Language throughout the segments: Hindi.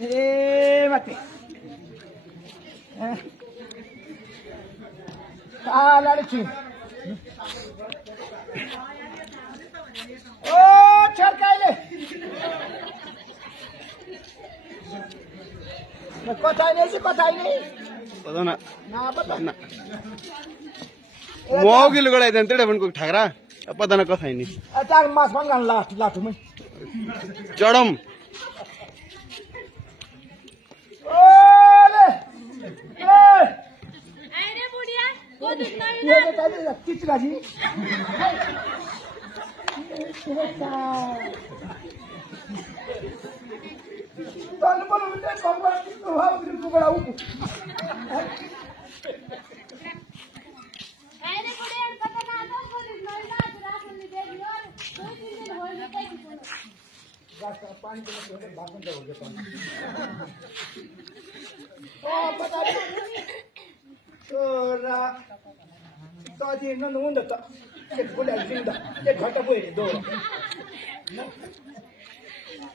ए मते आ लड़की ओ छरकाइले कथा नहीं पता ना पता ना मोगी लुगड़ा इधर तेरे बन को ठगरा पता ना कथा नहीं अचार मास मंगान लाठू में चढ़म ओले अरे बुढ़िया को दिखता ही ये बेटा किचरा जी तन पर उठे कंबल तो भाव को बड़ा ऊपर अरे बुढ़िया पता ना तो को दिखता ही ना राशन ले दे और 2-3 दिन हो गए कहीं पानी के भाषण हो गया ओ पता नहीं तो जी न नूंद तो के बुला जिंदा के घटा बोए दो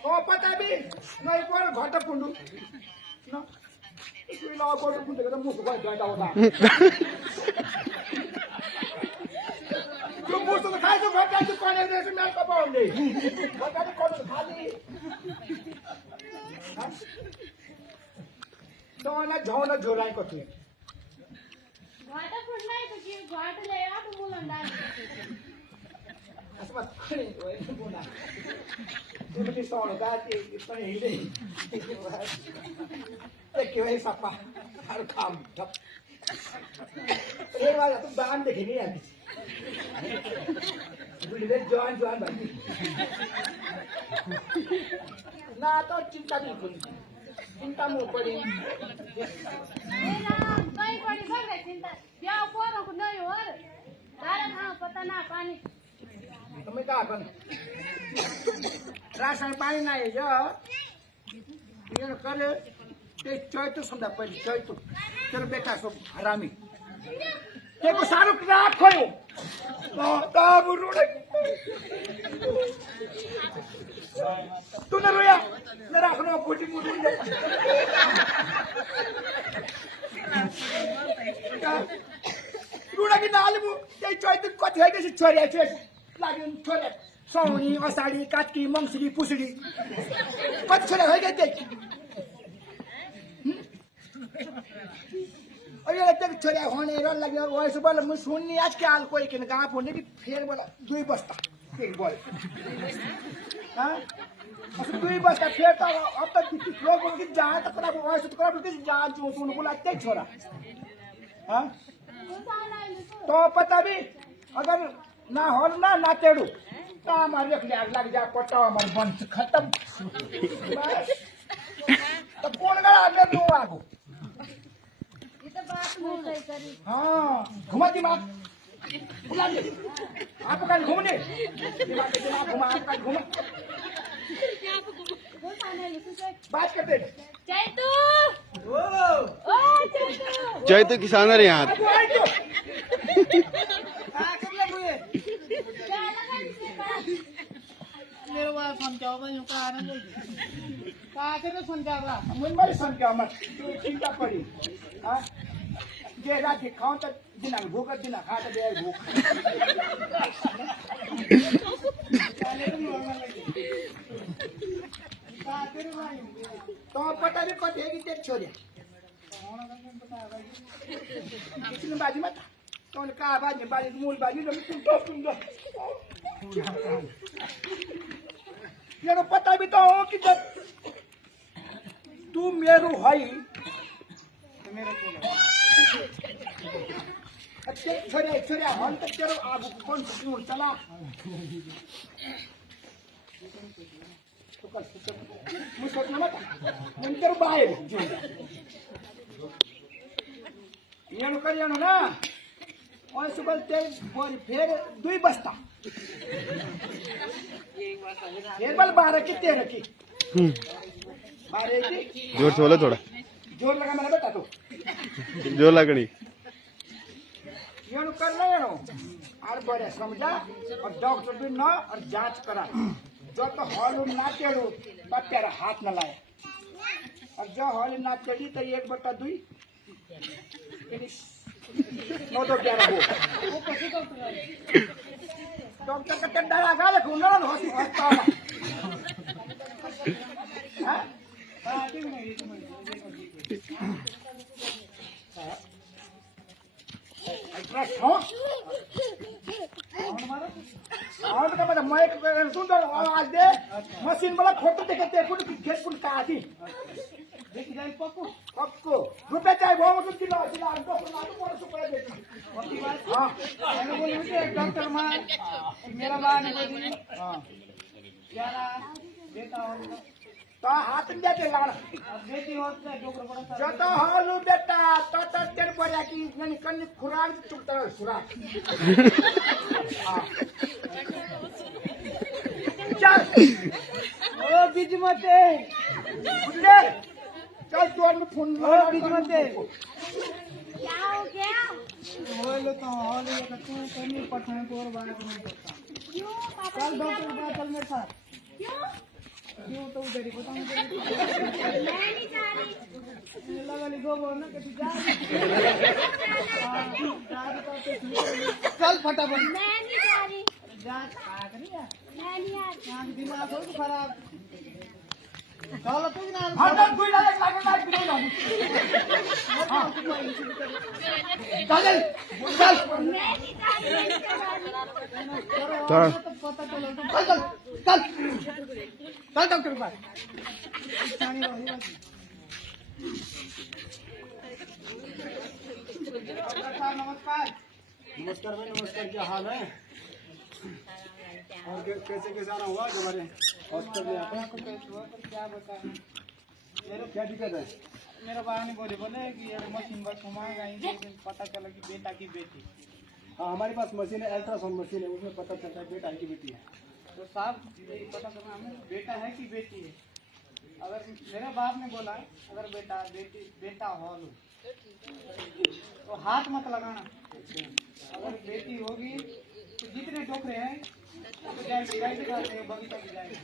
ओ पता भी नहीं कोन घटा पुंडू न इसलिए ना कोन पुंडू के मुंह को घटा होता जो मुंह तो खाए तो घटा जो कोन है से मैं का पाऊं दे घटा तो कोन खाली तो ना झोना झोराई को थी घाटा फुटना है तो कि घाट ले आ तो मुलन डाल असमत खड़े होए बोला ये भी सोने का ये इतना ही नहीं ये क्यों है सपा हर काम ठप एक बार तुम दान देखे नहीं आती बुढ़े जवान जवान भाई ना तो चिंता बिल्कुल चिंता मुँह पड़ी कहीं पड़ी कर दे चिंता क्या ऊपर को नहीं और दारा खाओ पता ना पानी तुम्हें क्या बन राशन पानी ना है जो ये कर ते चोय तो समझा पड़ी चोय तो तेरे बेटा सब हरामी ते को सारू ना खोयो तो बुरुड़े तू न रोया मेरा अपना पोटी मुड़ी दे रुड़ा की नाल मु ते चोय तो कथ है के छोरे छे लागिन छोरे सौनी असाडी काटकी मंगसरी पुसडी कथ छोरे है के अरे तक छोरे होने र लगे वैसे बोल मु सुननी आज के हाल कोई के गांव होने की फेर बोला दुई बस्ता एक बोल हां असु दुई बस्ता फेर तो अब तक लोग की जान तक ना वैसे तो कर की जान जो सुन बोला ते छोरा हां तो पता भी अगर ना होल ना तेड़ू तो हमारे लग जा पटा हमारे बंश खत्म तो कौन गड़ा आगे दो आगो ये तो बात नहीं सही करी हाँ घुमा दिमाग बुला दे आप कल घूमने दिमाग घुमा आपका घुमा बात करते चैतू ओ चैतू जय तो किसान है यहाँ मेरे वाला समझाओगा यूं का आनंद का के तो समझावा मुझे बड़ी समझा मत तू चिंता पड़ी हां ये रात खाओ तो दिन भूख दिन खा तो दे भूख तो पता भी कौन है कि ते छोड़े कितनी बाजी मत कौन का बाजी मूल बाजी तुम तो ये तो पता भी तो हो कि जब तू मेरू हई अच्छे छोरे हम तक चलो आप कौन सा चला तो कल मुझे ना मत मन तेरे बाहर ये कर ना और सुबह ते बोल फिर दुई बस्ता एक बार 12 की 13 की 12 की जोर से बोलो थोड़ा जोर लगा मेरा बेटा तो जोर लगनी ये कर ले और बड़े समझा और डॉक्टर भी ना और जांच करा जो तो हॉल ना तेरो पर तेरा हाथ न लाए अब जो हॉल ना चली तो 1/2 9 तो 11 हो डॉक्टर का डरा गा देखो ना हॉस्पिटल हां ठीक नहीं और तो मतलब मैं सुंदर आवाज दे मशीन वाला फोटो देखते कुछ खेत कुछ काटी देख जाए पक्को रुपए चाहिए वो मतलब किलो हमको पर सुपर दे हां मैंने बोली कि डॉक्टर मां मेरा बात नहीं बोली हां यार बेटा तो हाथ में दे लाना बेटी होत डॉक्टर बड़ा जत हालू बेटा तो तेरे पड़ा की यानी कन्नी खुराक चुकता सुराख चल ओ बीच मते बुझले चल तोर में फोन ओ बीच मते क्या हो गया होले तो होले तो तू कन्नी पठान तोर बात नहीं करता क्यों पापा चल डॉक्टर के पास चल मेरे साथ क्यों क्यों तो उधर ही बताऊं मैं नहीं जा रही लगा ली गो ना कि जा चल फटाफट मैं नहीं जा रही जा का करी है मैं नहीं आ रही आंख दिमाग हो खराब चलो तू ना हटक कोई ना लागो ना बिलो ना हां चल चल मैं नहीं जा रही चल पता चलो चल चल चल डॉक्टर के पास नमस्कार नमस्कार भाई नमस्कार। क्या हाल है और कैसे कैसे आना हुआ हमारे हॉस्पिटल में आपको क्या बताएं क्या दिक्कत है? मेरा बाबा ने बोले कि ये मशीन बस घुमा गई पता चला कि बेटा की बेटी हाँ हमारे पास मशीन है, अल्ट्रासाउंड मशीन है, उसमें पता चलता है बेटा की बेटी है। तो साहब ये पता करना हमें बेटा है कि बेटी है। अगर मेरे बाप ने बोला अगर बेटा बेटी बेटा हो लो तो हाथ मत लगाना, अगर बेटी होगी तो जितने टोकरे हैं तो जाएगी बगीचा की जाएगी।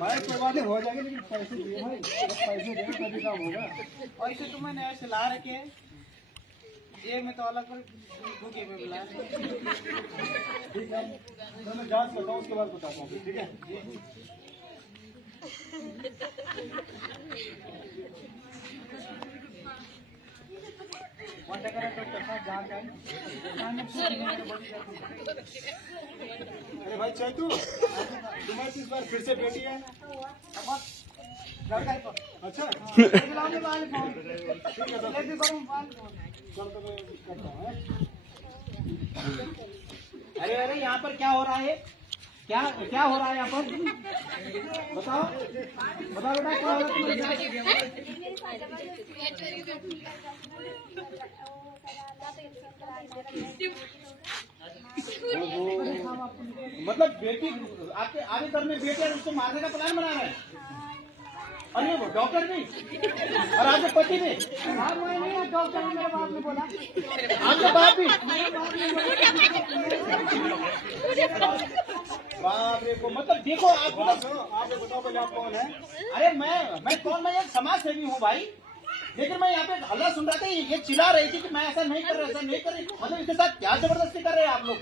भाई कोई बात नहीं हो जाएगी, लेकिन पैसे दिए भाई, पैसे देंगे तभी काम होगा। ऐसे तो मैंने ऐसे ला रखे जेब में तो अलग पर भूखे में बुला ठीक है तो मैं जांच करता हूँ, उसके बाद बताता हूँ। ठीक है अरे भाई चाहे तू तुम्हारी इस बार फिर से बेटी है। अच्छा ठीक है तो चल तो मैं करता हूँ। अरे अरे यहाँ पर क्या हो रहा है, क्या क्या हो रहा है यहाँ पर बताओ बताओ बेटा क्या हो रहा ओहो, मतलब बेटी आपके आगे घर में बेटी है, उसको मारने का प्लान बना रहे हैं। अरे वो डॉक्टर नहीं और आपके पति ने, डॉक्टर ने मेरे बाप ने बोला आपके बाप भी। बाप रे को मतलब देखो आप बताओ पहले आप कौन है? अरे मैं कौन, मैं एक समाज सेवी हूँ भाई। लेकिन मैं यहाँ पे हल्ला सुन रहा था, ये चिल्ला रही थी कि मैं ऐसा नहीं कर रहा, ऐसा नहीं कर रही। मतलब इसके साथ क्या जबरदस्ती कर रहे हैं आप लोग?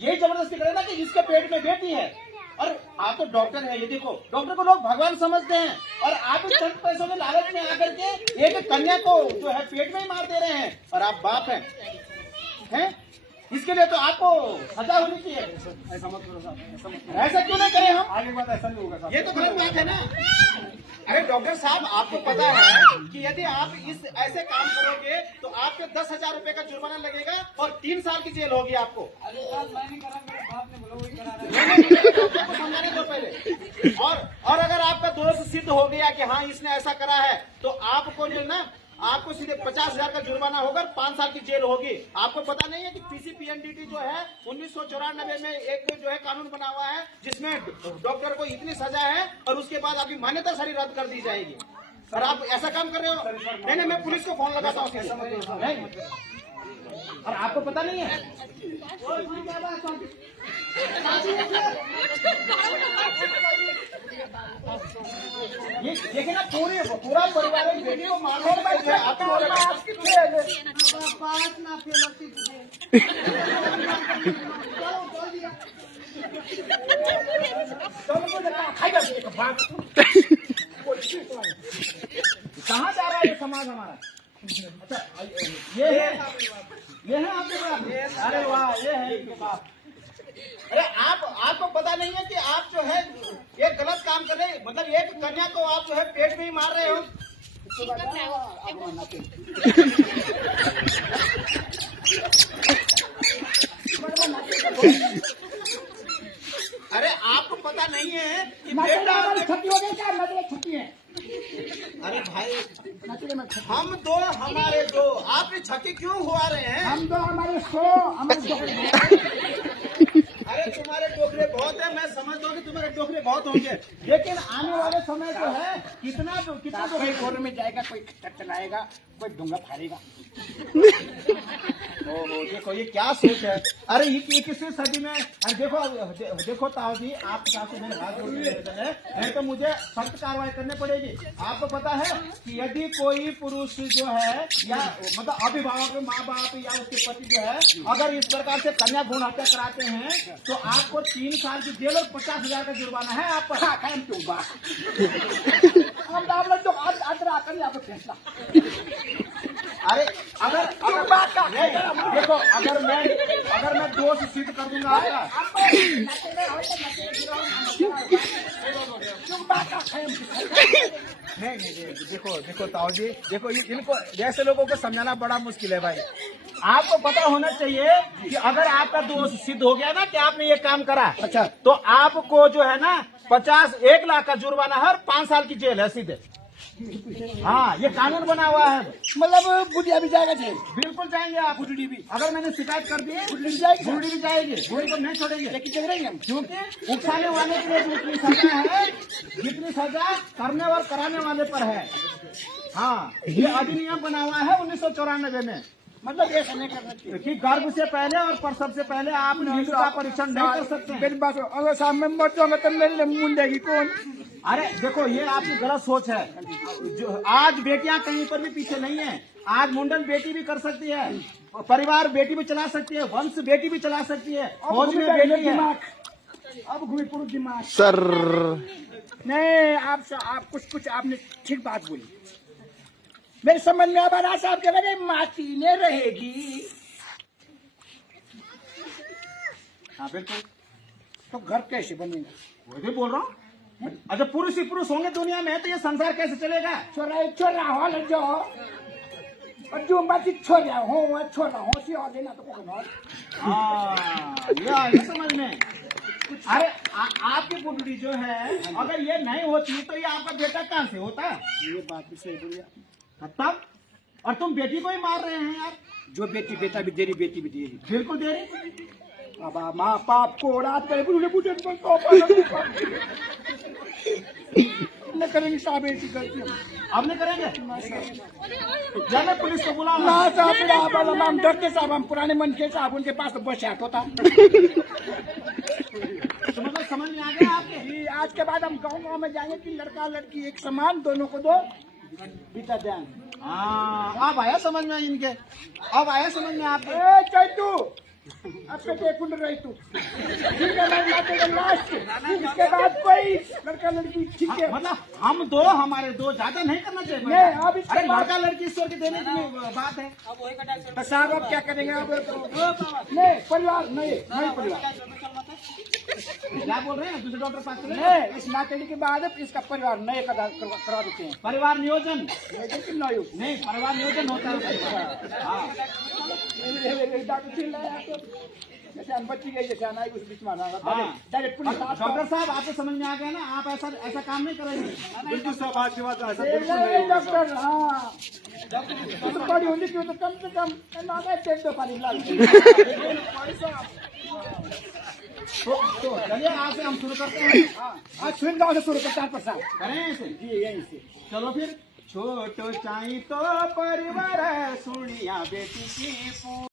यही जबरदस्ती कर रहे हैं ना कि जिसके पेट में बेटी है। और आप तो डॉक्टर है, ये देखो डॉक्टर को लोग भगवान समझते हैं, और आप इस चंद पैसों में लालच में आकर के एक कन्या को जो है पेट में ही मार दे रहे हैं, और आप बाप हैं? इसके लिए तो आपको सजा होनी चाहिए। ऐसा मत करो साहब, ऐसा मत करो। ऐसा क्यों नहीं करें हम? आगे बात ऐसा नहीं होगा साहब। ये तो गलत बात है ना। अरे डॉक्टर साहब आपको पता है कि यदि आप इस ऐसे काम करोगे तो आपके 10,000 रुपए का जुर्माना लगेगा और 3 साल की जेल होगी आपको। अरे साहब मैं नहीं करा, मेरे बाप ने बोला वही करा रहा है। आपको समझाने दो पहले। और अगर आपका दोष सिद्ध हो गया कि हाँ इसने ऐसा करा है, तो आपको जो ना आपको सीधे 50,000 का जुर्माना होगा, 5 साल की जेल होगी। आपको पता नहीं है कि पीसीपीएनडीटी जो है 1994 में एक जो है कानून बना हुआ है, जिसमें डॉक्टर को इतनी सजा है और उसके बाद आपकी मान्यता सारी रद्द कर दी जाएगी। सर आप ऐसा काम कर रहे हो? नहीं, मैं पुलिस को फोन लगाता हूँ। और आपको पता नहीं है? ये देखिए ना पूरा परिवार एक बेटी को मार रहे भाई हैं। आपको बोल रहा है। आपकी फेल है। बात ना फेलती तुझे चलो मुझे खाएगा एक भाग कहाँ जा रहा है ये समाज हमारा? अच्छा ये है आपके पास? अरे वाह, ये है इनके पास। अरे आपको पता नहीं है कि आप जो है ये गलत काम कर रहे हैं। मतलब एक कन्या को आप जो है पेट में ही मार रहे हो। अरे आपको पता नहीं है कि बेटा, छुट्टी हो गई क्या? नजर छुट्टी है। अरे भाई नचले में हम दो हमारे दो, आपने छठी क्यों हुआ रहे हैं? हम तो हमारे हमारे अरे तुम्हारे डोकरे बहुत है, मैं समझता हूँ कि तुम्हारे डोकरे बहुत होंगे, लेकिन आने वाले समय जो है कितना कोई गोर में जाएगा, कोई चलाएगा, कोई डूंगा फाड़ेगा। ओहो, देखो ये क्या सोच है। अरे ये किसी सदी में। अरे देखो ताऊ जी, आप साथ मेरे हाथ जोड़ के नहीं तो मुझे सख्त कार्रवाई करनी पड़ेगी। आपको पता है कि यदि कोई पुरुष जो है या मतलब अभिभावक माँ बाप या उसके पति जो है अगर इस प्रकार से कन्या भ्रूण हत्या कराते हैं तो आपको 3 साल की जेल और 50,000 का जुर्माना है आप पर। हम आप लोग तो आज आकर आपको फैसला। अरे अगर देखो अगर मैं दोष सिद्ध कर दूंगा नहीं, देखो ताऊ जी, देखो इनको जैसे लोगों को समझाना बड़ा मुश्किल है भाई। आपको पता होना चाहिए कि अगर आपका दोष सिद्ध हो गया ना कि आपने ये काम करा, अच्छा, तो आपको जो है ना 1 लाख का जुर्माना है और 5 साल की जेल है सीधे। हाँ, ये कानून बना हुआ है। मतलब बुढ़िया भी जाएगा जी, बिल्कुल जाएंगे आप। बुढ़ी भी अगर मैंने शिकायत कर दी बुढ़ी भी जाएगी, बुढ़ी भी जाएगी, बुढ़ी को नहीं छोड़ेंगे। लेकिन चल रही हम क्योंकि उकसाने वाले के लिए जितनी सजा है, जितनी सजा करने और कराने वाले पर है। हाँ, ये अधिनियम बना हुआ है 1994 में। मतलब ऐसा नहीं करना चाहिए कि गर्भ से पहले और प्रसव से पहले आप लिंग का परीक्षण नहीं कर सकते। मेरी बात सुनो, अगर सामने मर जाऊंगा तो मेरे मुंडेगी कौन? अरे देखो, ये आपकी गलत सोच है। जो आज बेटियां कहीं पर भी पीछे नहीं है। आज मुंडन बेटी भी कर सकती है, परिवार बेटी भी चला सकती है, वंश बेटी भी चला सकती है, फौज में बेटी है। अब घूमी पूरा दिमाग सर नहीं। आप कुछ आपने ठीक बात बोली, मेरे समझ में अब राज साहब कह रहे माटी ने रहेगी। हाँ बिल्कुल, तो घर कैसे बनेगा? वही बोल रहा हूँ। अच्छा, पुरुष ही पुरुष होंगे दुनिया में तो ये संसार कैसे चलेगा? छोरा हो न जो और जो बात छोरा हो सी और देना तो कौन और? हाँ, ये आया समझ में। अरे आपकी पुत्री जो है अगर ये नहीं होती तो ये आपका बेटा कहाँ से होता? ये बात भी सही बोलिए। तब और तुम बेटी को ही मार रहे हैं यार। जो बेटी बेटा भी दे रही, बेटी भी दे रही। बिल्कुल दे रही। अब माँ बाप को रात में बुढ़े न करेंगे साहब ऐसी गलती अब नहीं करेंगे। जाने पुलिस को बुलाओ। ना साहब, हम डरते साहब, हम पुराने मन के साहब, उनके पास तो बस हाथ होता। तो मतलब समझ में आ गया आपके? आज के बाद हम गाँव में जाएंगे कि लड़का लड़की एक समान, दोनों को दो बीता ध्यान। हाँ, अब आया समझ में इनके, अब आया समझ में आपके। चैतू अब तो कुंड रही तू, ठीक है, मैं लाते का लास्ट, इसके बाद कोई लड़का लड़की ठीक है। मतलब हम दो, हमारे दो, ज्यादा नहीं करना चाहिए। नहीं, अब इसके अरे लड़का लड़की ईश्वर के देने की बात है। तो साहब अब क्या करेंगे? अब नहीं परिवार नहीं परिवार क्या बोल रहे हैं? दूसरे डॉक्टर पास चले? नहीं, इस नाते के बाद इसका परिवार नए करा देते हैं। परिवार नियोजन नहीं, परिवार नियोजन होता है। हाँ, जैसे हम बच्ची गई, जैसे अनाई उस बीच में डायरेक्ट पुलिस। डॉक्टर साहब आपको समझ में आ गया ना? आप ऐसा काम नहीं करेंगे। बिल्कुल सब आज की बात है डॉक्टर। हाँ, तो बड़ी होनी चाहिए तो कम से कम पानी ला। तो चलिए आज से हम शुरू करते हैं। आज सुन गाँव से शुरू करते हैं प्रसाद करें ऐसे? जी, यहीं से। चलो फिर। छोटो चाई तो परिवार सुनिया बेटी की